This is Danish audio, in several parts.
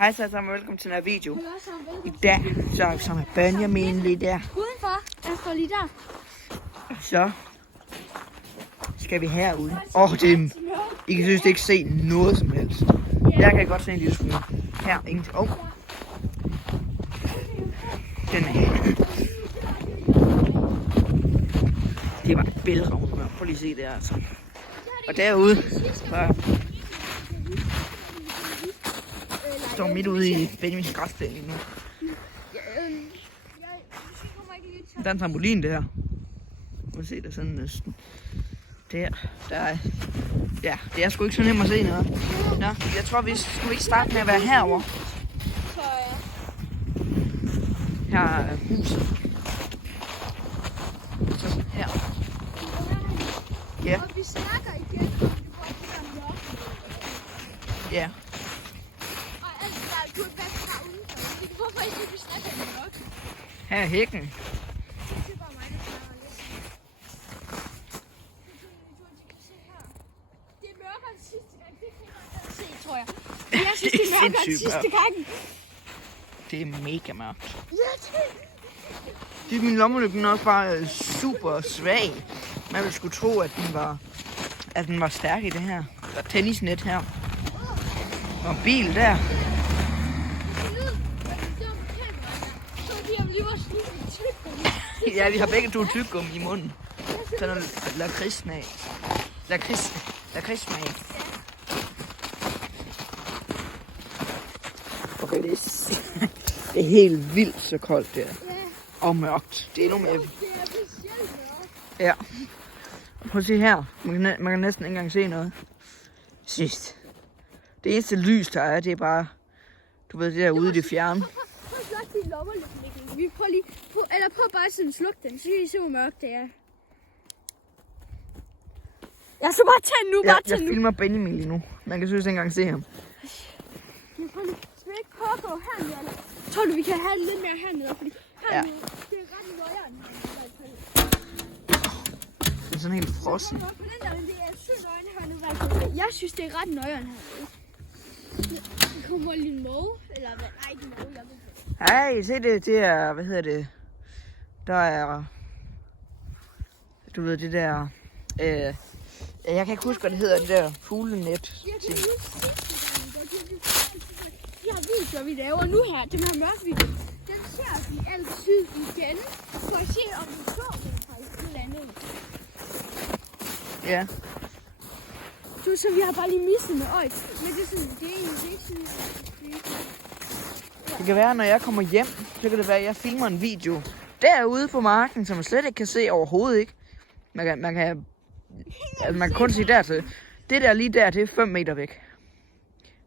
Hej så sammen, velkommen til den her video. I dag så er vi sammen med Benjamin lige der. Udenfor, jeg står lige der. Så skal vi herud. I kan synes ikke se noget som helst. Jeg kan godt se en lille smule. Her, ingenting. Den er. Det var et bælragende. Prøv lige at se det her, altså. Og derude, så står midt ude i Benjamins græsplæne lige nu. Der er en trampolin der. Prøv at se det sådan næsten. Der er. Ja, det er sgu ikke så nemt at se noget. Nå, jeg tror vi skulle ikke starte med at være herover. Her er huset. Så her. Ja. Og vi snakker igen, om det går Ja. Og alt det der, du er bedst her udenfor. Hvorfor ikke, vi snakker i nok? Her er hækken. Det er bare mig, der snakker lidt. Det er mørkere end sidste gang. Det kan jeg se, tror jeg. Jeg synes, det er mørkere end sidste gang. Det er mega mørkt. Ja, Det er min lommelygte også bare super svag. Man ville skulle tro, at den var stærk i det her. Der er tennisnet her. Og en bil der. Ja, vi har begge to tyggegummi i munden. Så er der lakridssmag. Lakridssmag. Okay, det er helt vildt så koldt der. Og mørkt. Det er endnu mere. Ja. Prøv at se her. Man kan næsten ikke engang se noget. Sidst. Det eneste lys, der er, det er bare, du ved, det der ude i det fjerne. Prøv at slukke din lommelygte. Vi prøver lige, prøv bare sådan at slukke den, så kan I se, hvor mørkt det er. Jeg skal bare tage den nu, Jeg filmer Benjamin lige nu. Man kan synes ikke engang se ham. Men prøv lige, skal vi ikke prøve at gå hernede, eller? Tror du, vi kan have lidt mere hernede, fordi hernede, det er ret nøjeren. Det er sådan helt frossen. På den der, det er sygt nøjeren hernede. Jeg synes, det er ret nøjeren hernede. Der kommer lige en måge, eller hvad? Ej, ikke en måge, jeg ved ikke. Hej, se det er, hvad hedder det? Der er, du ved, det der, jeg kan ikke huske, hvad det hedder, det der fuglenet. Jeg kan huske de her videoer, vi laver nu her, den her mørke video, den ser vi altid igen, for at se, om vi så den faktisk et eller andet. Ja. Så vi har bare lige misset med øje, men det er sådan, det er egentlig ikke sådan, Det kan være, når jeg kommer hjem, så kan det være, at jeg filmer en video derude på marken, som man slet ikke kan se overhovedet, ikke? Man kan kun se dertil. Det der lige der, det er 5 meter væk.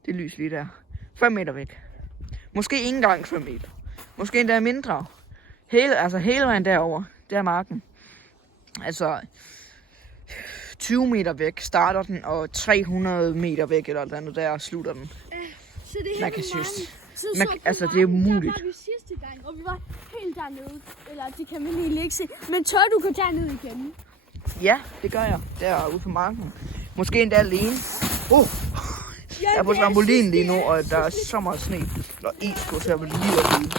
Det lys lige der. 5 meter væk. Måske ikke engang 5 meter. Måske endda mindre. Hele vejen derover, der er marken. Altså 20 meter væk starter den, og 300 meter væk eller andet der slutter den. så det er Man kan helt synes. altså, det er umuligt. Der var vi sidste gang, og vi var helt dernede. Eller det kan man egentlig ikke se. Men tør du gå derned igen? Ja, det gør jeg. Derude på marken. Måske endda alene. Jeg er på trampolinen lige nu, og der er så meget sne og is, så jeg vil lige at vide.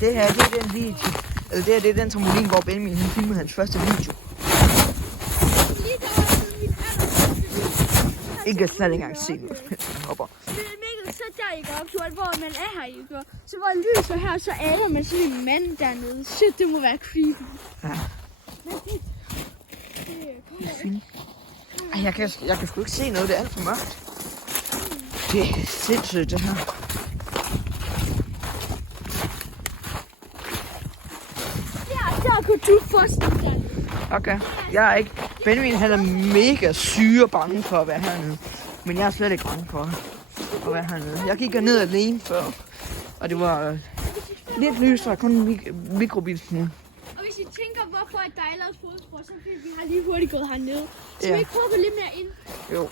Det her, det er den video. Eller det her, det er den trampolin, hvor Benjamin filmede hans første video. Ikke kan slet ikke engang se noget. Han hopper. Det er mega så der ikke aktuelt, hvor man er her ikke. Så var lyser her, så aner man sådan en mand dernede. Shit, det må være creepy. Ja. Ej, jeg kan sgu ikke se noget, det er alt for mørkt. Det er sindssygt, det her. Ja, der kunne du forestille dig. Okay, jeg er ikke. Benjamin, han er mega syge bange for at være hernede. Men jeg er slet ikke bange for at være hernede. Jeg gik ned alene før, og det var lidt lysere, kun en mikrobilsmule. Og hvis I tænker, hvorfor der er lavet fodspor, så fordi vi har lige hurtigt gået hernede. Så Ja. vi ikke prøve at gå lidt mere ind. Jo.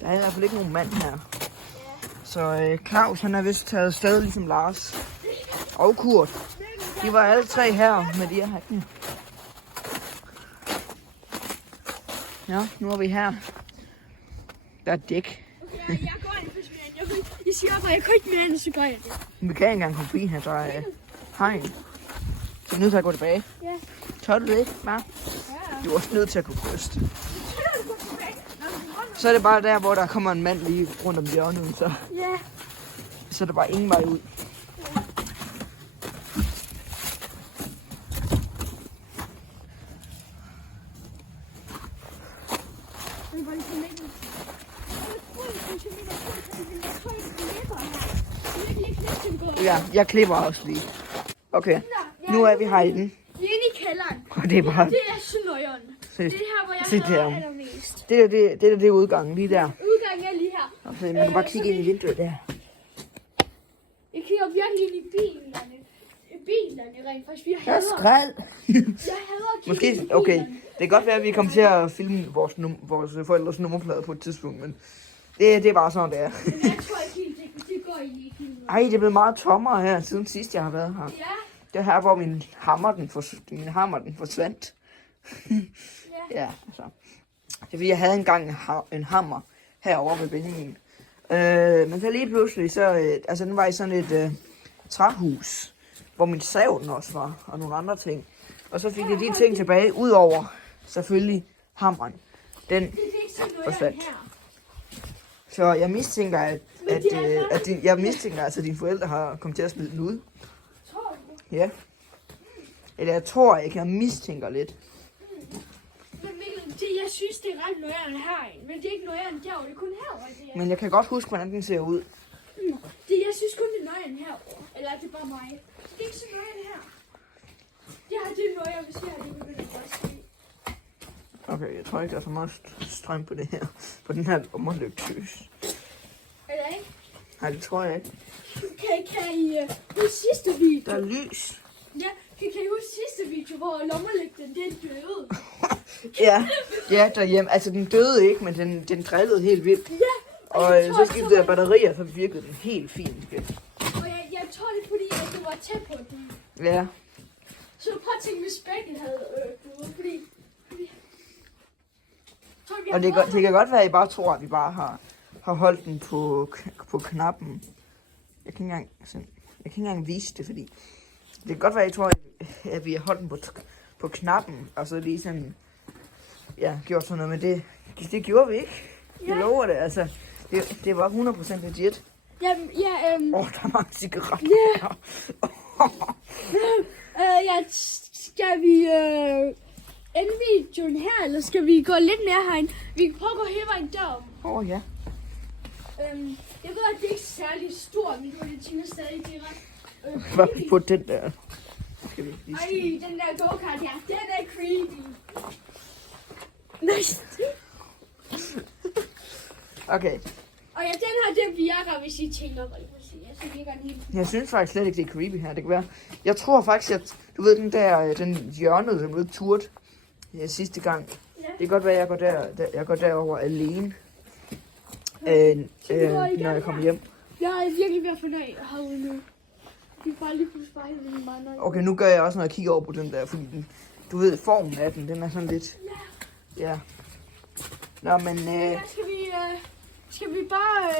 Der er i hvert fald ikke nogen mand her. Så Claus, han er vist taget afsted ligesom Lars. Og Kurt. De var alle tre her med de her hatten. Ja, nu er vi her. Der er dæk. Okay, jeg går ind for smidt. Jeg siger bare, jeg kan ikke mere end, så gør jeg det. Vi kan ikke engang komme forbi her, der er hegn. Så vi er nødt til at gå tilbage. Ja. Tør du det ikke, bare? Ja. Du er også nødt til at gå først. Så er det bare der, hvor der kommer en mand lige rundt om hjørnet, så, Ja. så er der bare ingen vej ud. Ja, jeg klipper også lige. Okay, nu er vi herinde. Vi er inde i kælderen. Og det er bare... Det er Sønøjeren. Det er her, hvor jeg Se hader der. allermest. Det er udgangen lige der. Udgangen er lige her. Okay, man kan bare kigge ind i vinduet der. Jeg kigger virkelig ind i bilerne. Bilerne rent faktisk. Jeg Der er hader, skrald. jeg hader at kigge ind i Måske, okay. bilerne. Det kan godt være, at vi kommer til at filme vores forældres nummerplade på et tidspunkt, men det er bare sådan, det er. Men jeg tror ikke helt, det går egentlig ikke helt. Ej, det er blevet meget tommere her, siden sidst jeg har været her. Ja, Det er her, hvor min hammer, den forsvandt. ja. Ja, altså. Det er fordi, jeg havde engang en hammer herovre ved Benjamin. Men så lige pludselig, så... altså, den var i sådan et træhus, hvor min sav den også var, og nogle andre ting. Og så fik jeg de ting tilbage, udover selvfølgelig hammeren. Den Det er ikke sådan noget forsvandt. her. Så jeg mistænker, at dine forældre har kommet til at smide den ud. Tror du? Ja. Eller jeg tror ikke, jeg mistænker lidt. Men Mikkel, jeg synes, det er ret nøjeren herinde. Men det er ikke nøjeren derovre, det er kun herovre. Det er. Men jeg kan godt huske, hvordan den ser ud. Jeg synes kun, det er nøjeren herovre. Eller er det bare mig? Det er ikke så nøjeren her. Det er nøjeren, hvis jeg har det begyndt at godt se. Okay, jeg tror ikke, der er så meget strøm på det her. På den her ommerlygtys. Eller ikke? Nej, det tror jeg ikke. Kan I huske sidste video? Der er lys. Ja, kan I huske sidste video, hvor lommerlygten den døde? Ja, derhjemme. Altså, den døde ikke, men den drillede helt vildt. Ja, Og jeg tror, så skiftede jeg batterier, så virkede den helt fint igen. Og jeg tror det er fordi, at du var tæt på den. Ja. Så prøv at tænke, hvis begge havde døde, fordi... Og det kan godt være, at I bare tror, at vi bare har holdt den på knappen. Jeg kan ikke engang vise det, fordi... Det kan godt være, at I tror, at vi har holdt den på knappen, og så lige sådan... Ja, gjort sådan noget, men det gjorde vi ikke. Jeg lover det, altså. Det var 100% legit. Ja, Der er mange cigaretter. skal vi ende videoen her, eller skal vi gå lidt mere herind? Vi kan prøve at gå hele vejen derom. Ja. Jeg ved, at det ikke er særlig stort, men jeg tænker stadig, det er ret... Bare på den der. Skal vi lige Ej, den der go-kart her, den er creepy. Nice. Okay. Og ja, den her, den virker, hvis I tænker, hvad jeg vil sige. Så virker den helt... Jeg synes faktisk slet ikke, det er creepy her. Det kan være... Jeg tror faktisk, at... Du ved, den hjørnet, som blev turt sidste gang. Ja. Det kan godt være, at jeg går derover alene. Når jeg kommer hjem. Jeg er virkelig ved at fornøje herude nu. Det er bare lige pludselig bare helt vildt meget nøje. Okay, nu gør jeg også, når jeg kigger over på den der, fordi du ved, formen af den er sådan lidt... Ja. Nå, men... Skal vi bare